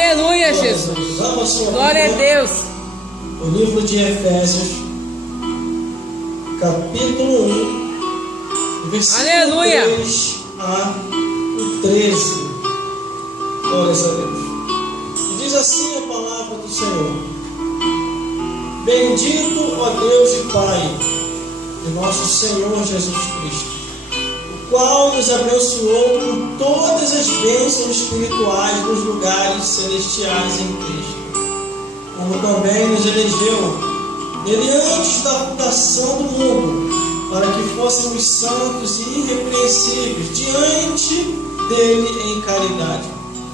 Aleluia, Jesus. Glória a Deus. O livro de Efésios, capítulo 1, versículo Aleluia. 3 a 13. Glórias a Deus. E diz assim a palavra do Senhor: Bendito, ó Deus e Pai de nosso Senhor Jesus Cristo, o qual nos abençoou com todas as bênçãos espirituais nos lugares celestiais em Cristo, como também nos elegeu nele antes da fundação do mundo, para que fôssemos santos e irrepreensíveis diante dele em caridade,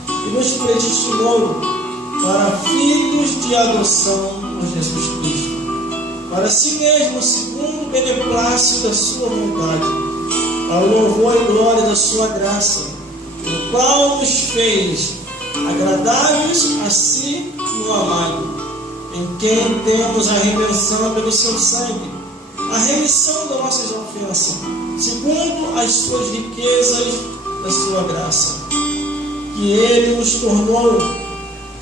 e nos predestinou para filhos de adoção por Jesus Cristo, para si mesmo, segundo o beneplácito da sua vontade, para o louvor e glória da sua graça, o qual nos fez agradáveis a si no amado, em quem temos a redenção pelo seu sangue, a remissão das nossas ofensas, segundo as suas riquezas da sua graça, que ele nos tornou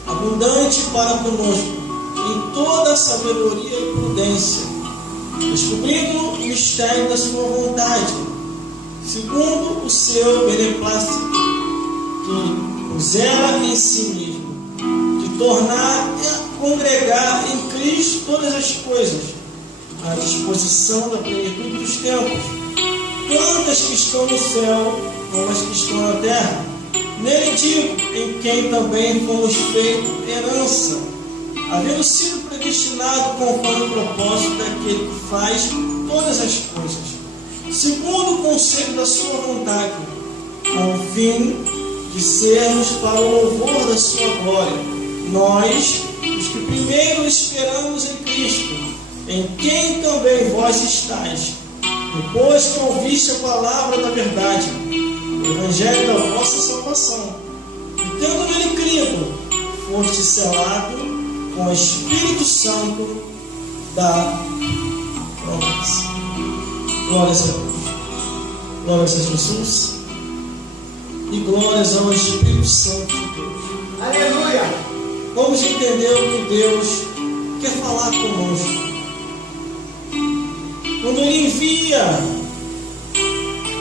abundante para conosco em toda sabedoria e prudência, descobrindo o mistério da sua vontade, segundo o seu beneplácito, que pusera em si mesmo, de tornar a congregar em Cristo todas as coisas, à disposição da plenitude dos tempos, tanto as que estão no céu como as que estão na terra. Nele digo, em quem também fomos feitos herança, havendo sido predestinado conforme o propósito daquele que faz todas as coisas, segundo o conselho da sua vontade, com o fim de sermos para o louvor da sua glória, nós, os que primeiro esperamos em Cristo, em quem também vós estáis, depois que ouviste a palavra da verdade, o evangelho da vossa salvação, e tendo nele crido, foste selado com o Espírito Santo da promessa. Glórias a Deus. Glórias a Jesus. E glórias ao Espírito Santo de Deus. Aleluia. Vamos entender o que Deus quer falar conosco. Quando Ele envia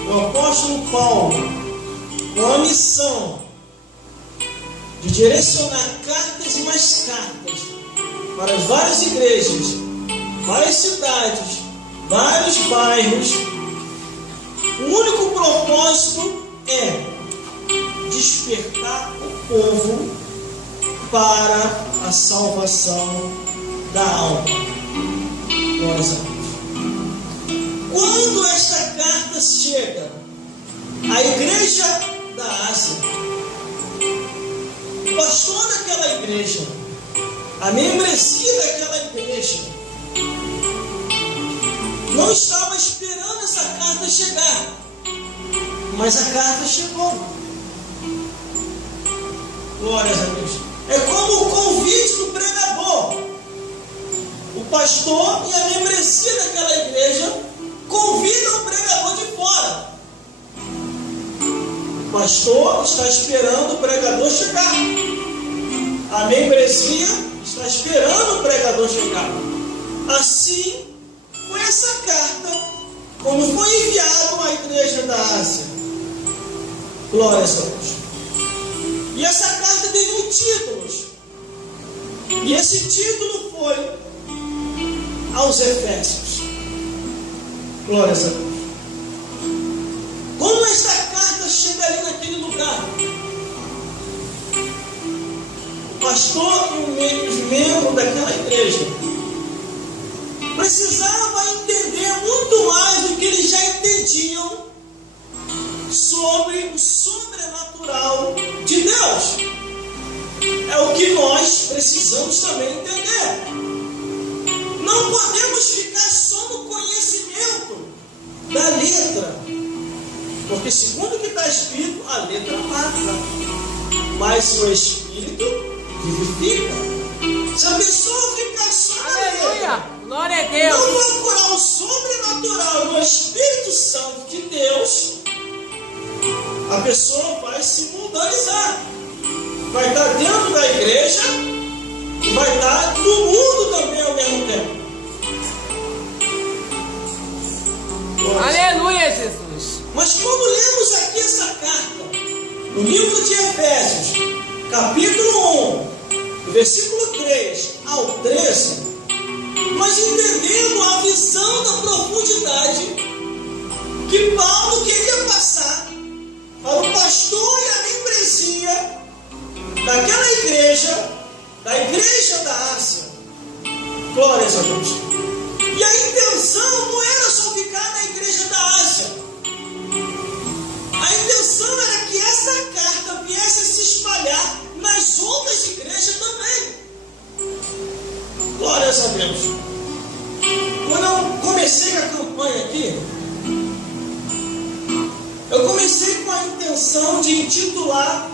o apóstolo Paulo com a missão de direcionar cartas e mais cartas para várias igrejas, várias cidades, vários bairros, o único propósito é despertar o povo para a salvação da alma. Glórias a Deus. Quando esta carta chega à igreja da Ásia, o pastor daquela igreja, a membresia daquela igreja, não estava esperando essa carta chegar, mas a carta chegou. Glórias a Deus. É como o convite do pregador. O pastor e a membresia daquela igreja convidam o pregador de fora. O pastor está esperando o pregador chegar. A membresia está esperando o pregador chegar. Assim foi essa carta, como foi enviado à igreja da Ásia. Glórias a Deus. E essa carta teve títulos. E esse título foi aos Efésios. Glórias a Deus. Como esta carta chega ali naquele lugar? O pastor e os membros daquela igreja precisava entender muito mais do que eles já entendiam sobre o sobrenatural de Deus. É o que nós precisamos também entender. Não podemos ficar só no conhecimento da letra, porque segundo o que está escrito, a letra mata, mas o Espírito vivifica. Se a pessoa ficar só na letra, Glória a Deus. não procurar o sobrenatural do Espírito Santo de Deus, a pessoa vai se mundanizar. Vai estar dentro da igreja, igreja e vai estar no mundo também ao mesmo tempo. Aleluia, Jesus. Mas quando lemos aqui essa carta, no livro de Efésios, capítulo 1, do versículo 3 ao 13, nós entendemos a visão da profundidade que Paulo queria passar para o pastor e a membresia daquela igreja, da igreja da Ásia. Glórias a Deus. E a intenção não era só ficar na igreja da Ásia. A intenção era que essa carta viesse a se espalhar nas outras igrejas também. Glórias a Deus. Quando eu comecei a campanha aqui, eu comecei com a intenção de intitular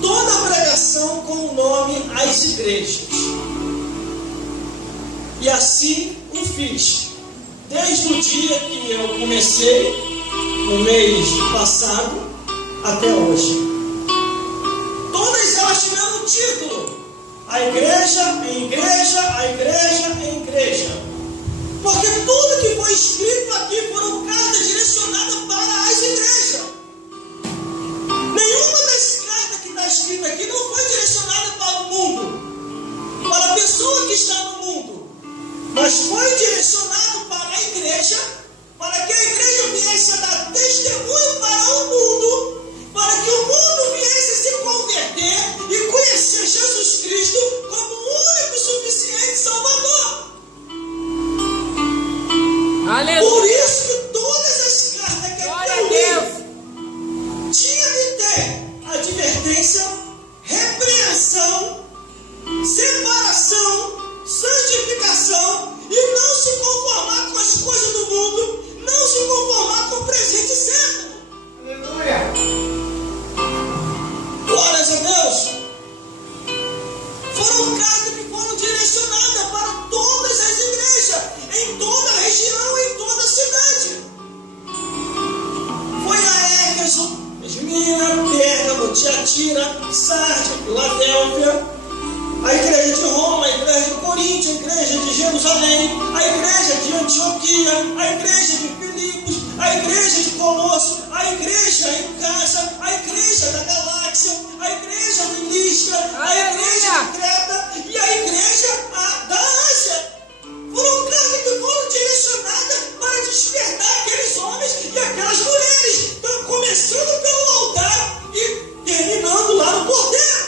toda a pregação com o nome As Igrejas. E assim o fiz. Desde o dia que eu comecei, no mês passado, até hoje. Todas elas tiveram um título: a igreja em igreja, a igreja em igreja. Porque tudo que foi escrito aqui foram cartas direcionadas para as igrejas. Nenhuma das cartas que está escrita aqui não foi direcionada para o mundo, para a pessoa que está no mundo, mas foi direcionado para a igreja, para que a igreja viesse a dar testemunho para o mundo, para que o mundo viesse a se converter e conhecer Jesus Cristo como o único e suficiente Salvador. Aleluia. Por isso que todas as cartas que Glória eu a Deus. li tinham de ter advertência, repreensão, separação, santificação, e não se conformar com as coisas do mundo, não se conformar com o presente século. Aleluia. Glórias a Deus. Foram cartas que foram direcionadas para todas as igrejas, em toda a região, em toda a cidade. Foi a Éfeso, Esmirna, Pérgamo, Tiatira, Sardes, Filadélfia, a igreja de Roma, a igreja de Corinto, a igreja de Jerusalém, a igreja de Antioquia, a igreja de Filipos, a igreja de Colosso, a igreja em casa, a igreja da Galáxia, a igreja de Listra, a igreja de Creta e a igreja da Ásia. Foram cartas que foram direcionadas para despertar aqueles homens e aquelas mulheres. Então, começando pelo altar e terminando lá no porteiro.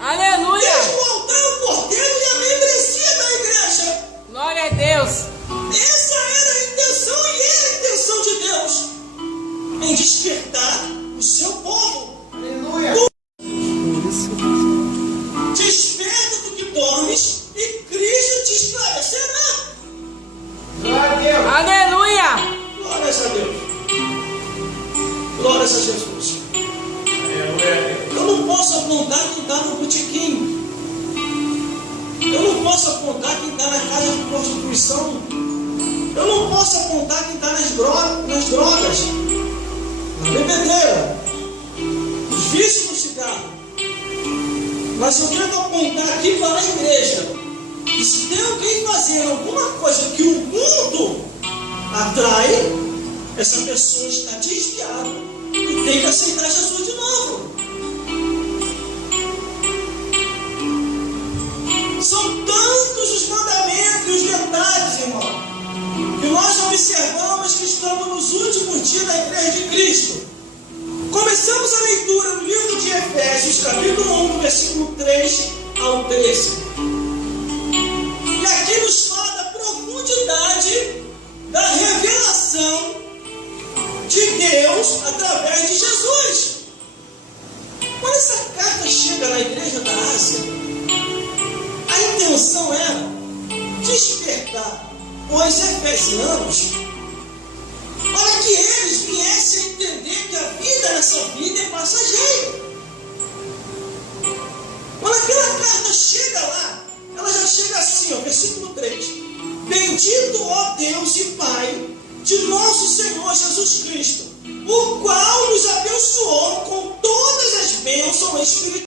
Aleluia. Desde o altar, o porteiro e a membresia da igreja. Glória a Deus. Essa era a intenção e é a intenção de Deus em despertar o seu povo. Aleluia. Desperta do que dormes e Cristo te esclarecerá. Glória a Deus. Aleluia. Glórias a Deus. Glórias a Jesus. Eu não posso apontar quem está no botequim. Eu não posso apontar quem está na casa de prostituição. Eu não posso apontar quem está nas drogas, na bebedeira, nos vícios do cigarro. Mas eu quero apontar aqui para a igreja. E se tem alguém fazendo alguma coisa que o mundo atrai, essa pessoa está desviada e tem que aceitar Jesus de novo. São tantos os mandamentos e os detalhes, irmão, que nós observamos que estamos nos últimos dias da igreja de Cristo. Começamos a leitura no livro de Efésios, capítulo 1, versículo 3 ao 13. E aqui nos fala da profundidade da revelação de Deus através de Jesus. Quando essa carta chega na igreja da Ásia, a intenção era despertar os efesianos para que eles viessem a entender que a vida nessa vida é passageira. Quando aquela carta chega lá, ela já chega assim, ó, versículo 3. Bendito, ó Deus e Pai de nosso Senhor Jesus Cristo, o qual nos abençoou com todas as bênçãos espirituais